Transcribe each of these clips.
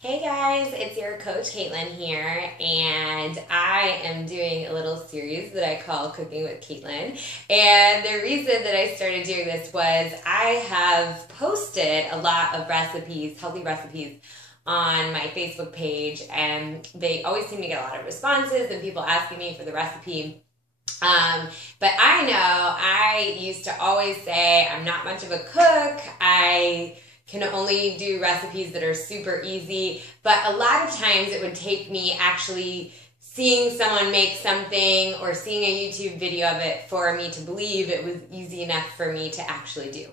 Hey guys, it's your coach Katelyn here, and I am doing a little series that I call Cooking with Katelyn. And the reason that I started doing this was I have posted a lot of recipes, healthy recipes, on my Facebook page, and they always seem to get a lot of responses and people asking me for the recipe. But I know I used to always say I'm not much of a cook. I can only do recipes that are super easy, but a lot of times it would take me actually seeing someone make something or seeing a YouTube video of it for me to believe it was easy enough for me to actually do.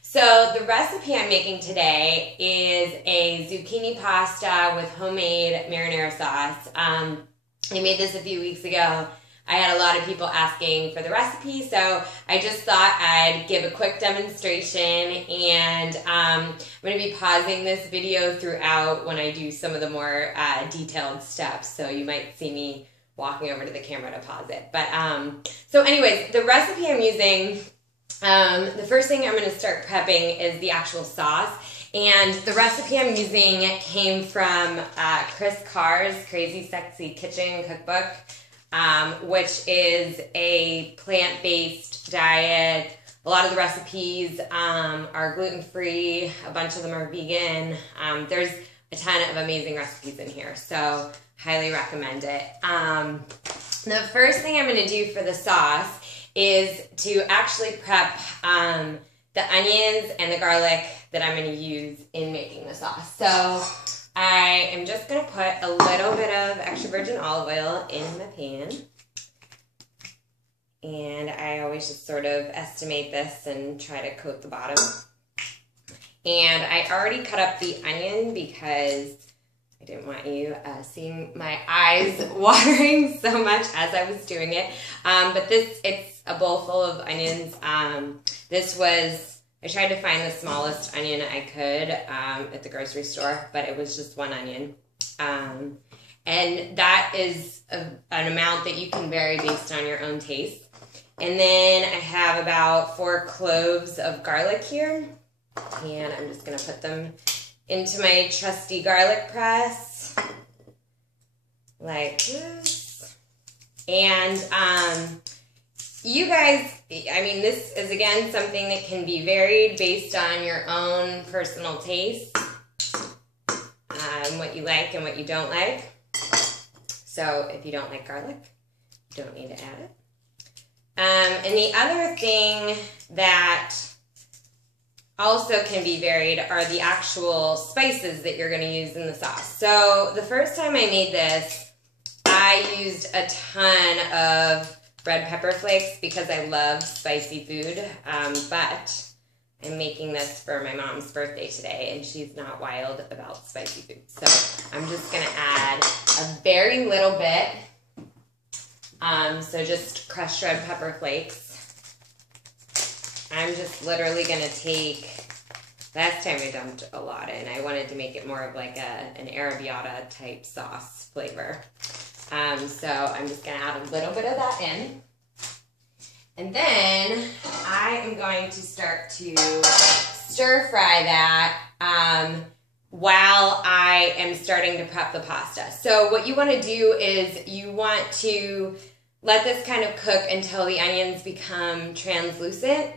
So the recipe I'm making today is a zucchini pasta with homemade marinara sauce. I made this a few weeks ago. I had a lot of people asking for the recipe, so I just thought I'd give a quick demonstration, and I'm going to be pausing this video throughout when I do some of the more detailed steps, so you might see me walking over to the camera to pause it. But so anyways, the recipe I'm using, the first thing I'm going to start prepping is the actual sauce, and the recipe I'm using came from Chris Carr's Crazy Sexy Kitchen Cookbook. Which is a plant-based diet. A lot of the recipes are gluten-free. A bunch of them are vegan. There's a ton of amazing recipes in here, so highly recommend it. The first thing I'm going to do for the sauce is to actually prep the onions and the garlic that I'm going to use in making the sauce. So I am just going to put a little bit of extra virgin olive oil in my pan. And I always just sort of estimate this and try to coat the bottom. And I already cut up the onion because I didn't want you seeing my eyes watering so much as I was doing it. But it's a bowl full of onions. I tried to find the smallest onion I could at the grocery store, but it was just one onion. And that is an amount that you can vary based on your own taste. And then I have about 4 cloves of garlic here. And I'm just going to put them into my trusty garlic press like this. And you guys, I mean, this is, again, something that can be varied based on your own personal taste, what you like and what you don't like. So if you don't like garlic, you don't need to add it. And the other thing that also can be varied are the actual spices that you're going to use in the sauce. So the first time I made this, I used a ton of red pepper flakes because I love spicy food, but I'm making this for my mom's birthday today, and she's not wild about spicy food. So I'm just going to add a very little bit, so just crushed red pepper flakes. I'm just literally going to take, last time I dumped a lot in. I wanted to make it more of like an arrabbiata type sauce flavor. So I'm just going to add a little bit of that in. And then I am going to start to stir fry that while I am starting to prep the pasta. So what you want to do is you want to let this kind of cook until the onions become translucent.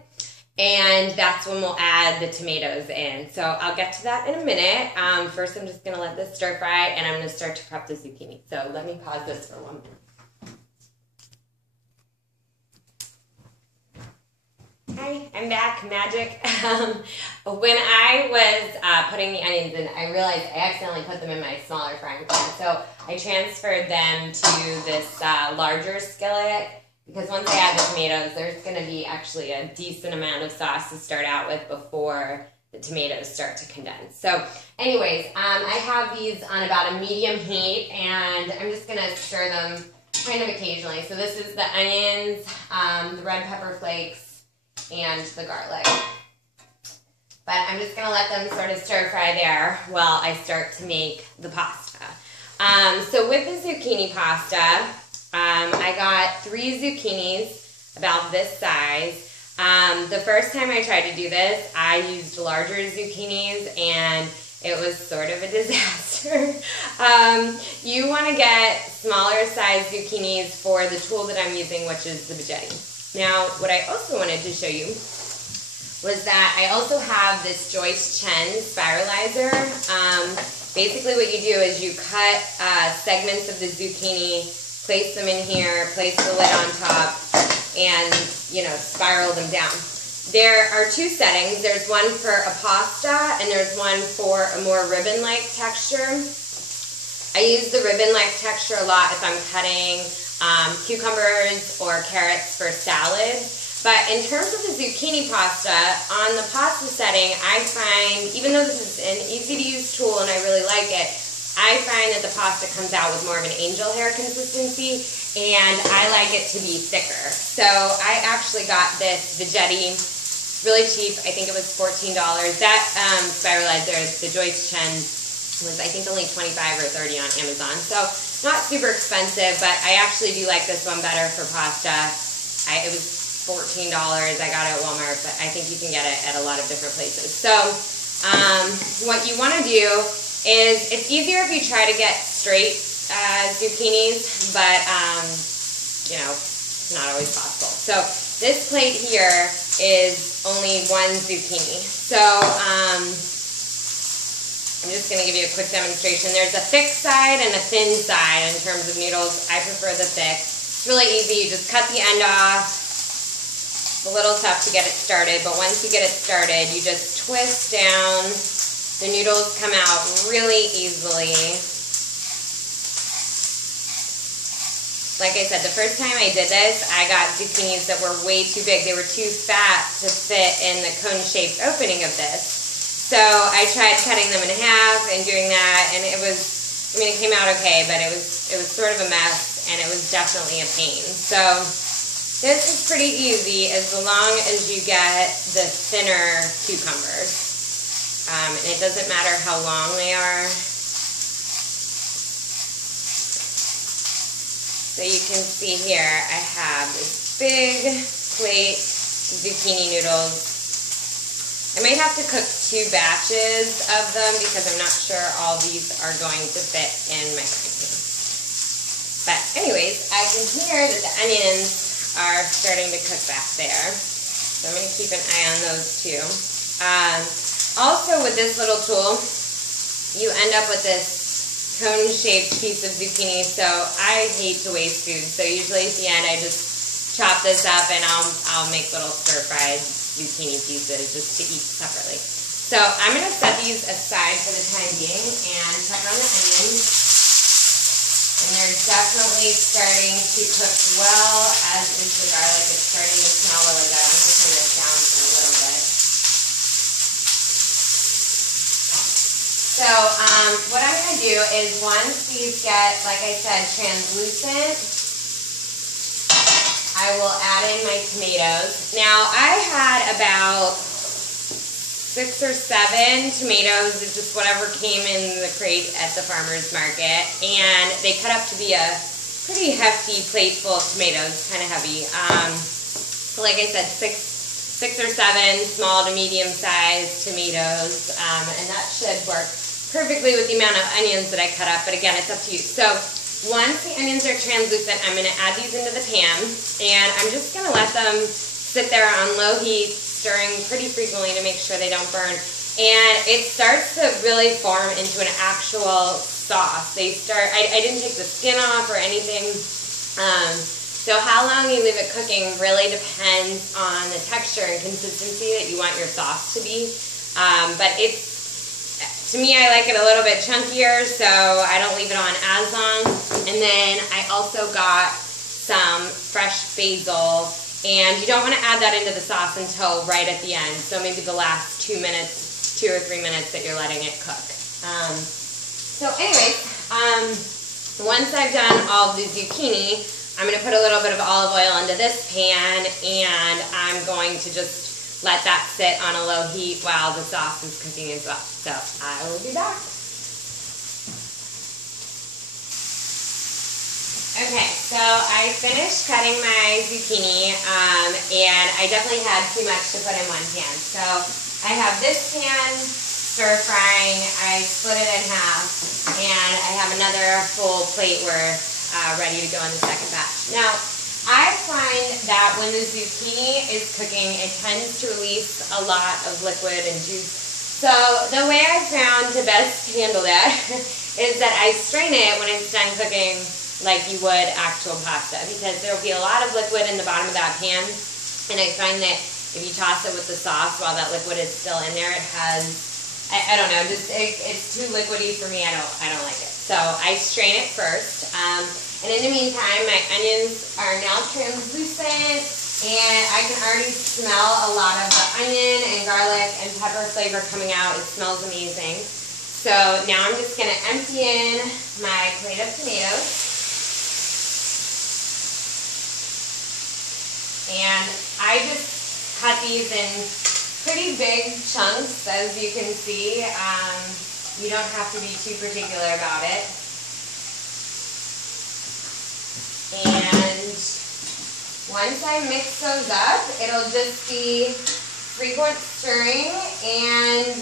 And that's when we'll add the tomatoes in. So I'll get to that in a minute. First, I'm just going to let this stir fry, and I'm going to start to prep the zucchini. So let me pause this for 1 minute. Hi, I'm back. Magic. When I was putting the onions in, I realized I accidentally put them in my smaller frying pan. So I transferred them to this larger skillet, because once I add the tomatoes, there's going to be actually a decent amount of sauce to start out with before the tomatoes start to condense. So anyways, I have these on about a medium heat, and I'm just going to stir them kind of occasionally. So this is the onions, the red pepper flakes, and the garlic. But I'm just going to let them sort of stir fry there while I start to make the pasta. So with the zucchini pasta, I got 3 zucchinis about this size. The first time I tried to do this, I used larger zucchinis, and it was sort of a disaster. You want to get smaller size zucchinis for the tool that I'm using, which is the veggetti. Now, what I also wanted to show you was that I also have this Joyce Chen spiralizer. Basically what you do is you cut segments of the zucchini, place them in here, place the lid on top, and, you know, spiral them down. There are two settings. There's one for a pasta and there's one for a more ribbon-like texture. I use the ribbon-like texture a lot if I'm cutting cucumbers or carrots for salad. But in terms of the zucchini pasta, on the pasta setting, I find, even though this is an easy-to-use tool and I really like it, I find that the pasta comes out with more of an angel hair consistency, and I like it to be thicker. So I actually got this veggetti. It's really cheap. I think it was $14. That spiralizer, the Joyce Chen, was I think only $25 or $30 on Amazon. So not super expensive, but I actually do like this one better for pasta. It was $14. I got it at Walmart, but I think you can get it at a lot of different places. So what you want to do is, it's easier if you try to get straight zucchinis, but you know, it's not always possible. So this plate here is only one zucchini. So I'm just going to give you a quick demonstration. There's a thick side and a thin side in terms of noodles. I prefer the thick. It's really easy. You just cut the end off. A little tough to get it started, but once you get it started, you just twist down. The noodles come out really easily. Like I said, the first time I did this, I got zucchinis that were way too big. They were too fat to fit in the cone-shaped opening of this. So I tried cutting them in half and doing that, and it was, I mean, it came out okay, but it was sort of a mess, and it was definitely a pain. So this is pretty easy as long as you get the thinner cucumbers. And it doesn't matter how long they are. So you can see here, I have this big plate of zucchini noodles. I might have to cook 2 batches of them because I'm not sure all these are going to fit in my frying pan. But anyways, I can hear that the onions are starting to cook back there. So I'm going to keep an eye on those too. Also with this little tool, you end up with this cone-shaped piece of zucchini, so I hate to waste food. So usually at the end I just chop this up and I'll make little stir-fried zucchini pieces just to eat separately. So I'm going to set these aside for the time being and check on the onions. And they're definitely starting to cook well, as is the garlic. It's starting to smell really good. I'm going to turn this down for a little bit. So what I'm going to do is, once these get, like I said, translucent, I will add in my tomatoes. Now, I had about 6 or 7 tomatoes, just whatever came in the crate at the farmer's market, and they cut up to be a pretty hefty plate full of tomatoes, kind of heavy. So like I said, six or 7 small to medium sized tomatoes, and that should work perfectly with the amount of onions that I cut up, but again, it's up to you. So once the onions are translucent, I'm going to add these into the pan, and I'm just going to let them sit there on low heat, stirring pretty frequently to make sure they don't burn. And it starts to really form into an actual sauce. I didn't take the skin off or anything. So how long you leave it cooking really depends on the texture and consistency that you want your sauce to be. But to me, I like it a little bit chunkier, so I don't leave it on as long. And then I also got some fresh basil. And you don't want to add that into the sauce until right at the end. So maybe the last 2 minutes, 2 or 3 minutes that you're letting it cook. So anyways, once I've done all the zucchini, I'm going to put a little bit of olive oil into this pan, and I'm going to just let that sit on a low heat while the sauce is cooking as well. So I will be back. Okay, so I finished cutting my zucchini, and I definitely had too much to put in one pan. So I have this pan, stir frying, I split it in half, and I have another full plate worth ready to go in the second batch. Now, I find that when the zucchini is cooking, it tends to release a lot of liquid and juice. So the way I found to best handle that is that I strain it when it's done cooking like you would actual pasta, because there will be a lot of liquid in the bottom of that pan, and I find that if you toss it with the sauce while that liquid is still in there, it has, I don't know, just it's too liquidy for me. I don't like it. So I strain it first. And in the meantime, my onions are now translucent, and I can already smell a lot of the onion and garlic and pepper flavor coming out. It smells amazing. So now I'm just going to empty in my plate of tomatoes. And I just cut these in pretty big chunks, as you can see. You don't have to be too particular about it. And once I mix those up, it'll just be frequent stirring, and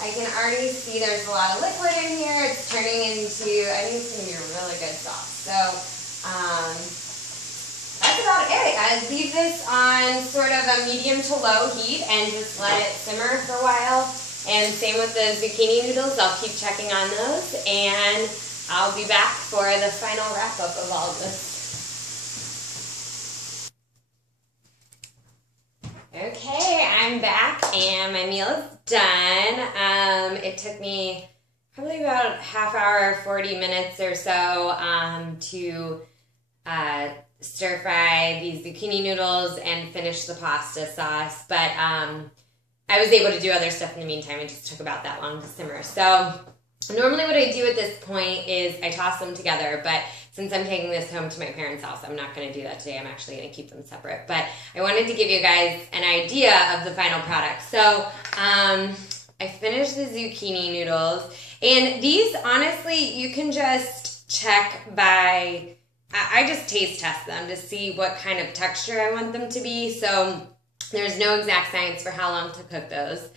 I can already see there's a lot of liquid in here. It's turning into, I think it's going to be a really good sauce. So that's about it. I leave this on sort of a medium to low heat and just let it simmer for a while. And same with the zucchini noodles. I'll keep checking on those, and I'll be back for the final wrap-up of all of this. Okay, I'm back, and my meal is done. It took me probably about a half hour, 40 minutes or so to stir fry these zucchini noodles and finish the pasta sauce, but I was able to do other stuff in the meantime. It just took about that long to simmer. So normally what I do at this point is I toss them together, but since I'm taking this home to my parents' house, I'm not going to do that today. I'm actually going to keep them separate. But I wanted to give you guys an idea of the final product. So I finished the zucchini noodles, and these, honestly, you can just check by, I just taste test them to see what kind of texture I want them to be. So there's no exact science for how long to cook those.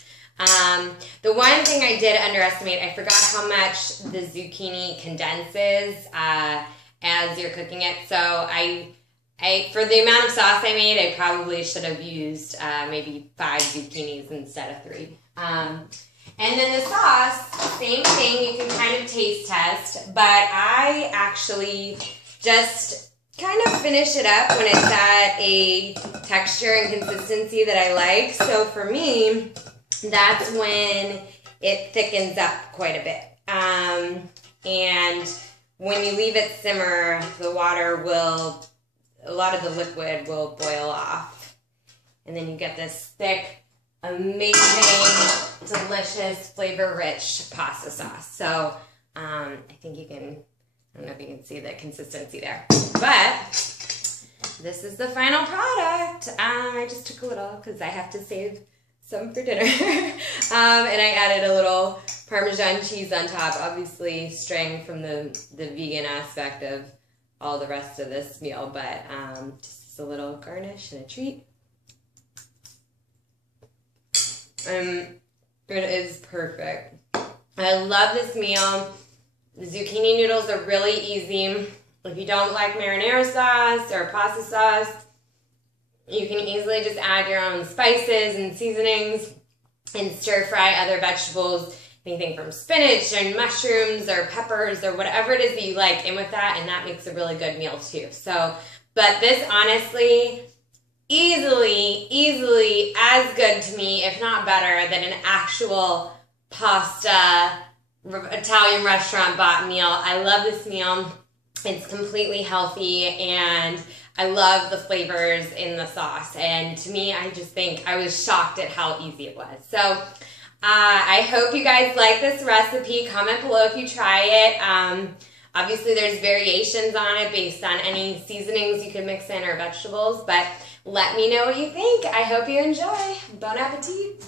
The one thing I did underestimate, I forgot how much the zucchini condenses as you're cooking it. So I for the amount of sauce I made, I probably should have used maybe 5 zucchinis instead of 3. And then the sauce, same thing, you can kind of taste test, but I actually just kind of finish it up when it's at a texture and consistency that I like. So for me, that's when it thickens up quite a bit. And when you leave it simmer, the water will, a lot of the liquid will boil off. And then you get this thick, amazing, delicious, flavor-rich pasta sauce. So I think you can, I don't know if you can see the consistency there. But this is the final product. I just took a little because I have to save some for dinner. And I added a little Parmesan cheese on top, obviously straying from the vegan aspect of all the rest of this meal, but just as a little garnish and a treat. It is perfect. I love this meal. The zucchini noodles are really easy. If you don't like marinara sauce or pasta sauce, you can easily just add your own spices and seasonings and stir fry other vegetables, anything from spinach and mushrooms or peppers or whatever it is that you like in with that, and that makes a really good meal too. So, but this honestly, easily as good to me, if not better, than an actual pasta Italian restaurant bought meal. I love this meal. It's completely healthy, and I love the flavors in the sauce. And to me, I just think I was shocked at how easy it was. So I hope you guys like this recipe. Comment below if you try it. Obviously, there's variations on it based on any seasonings you can mix in or vegetables, but let me know what you think. I hope you enjoy. Bon appetit.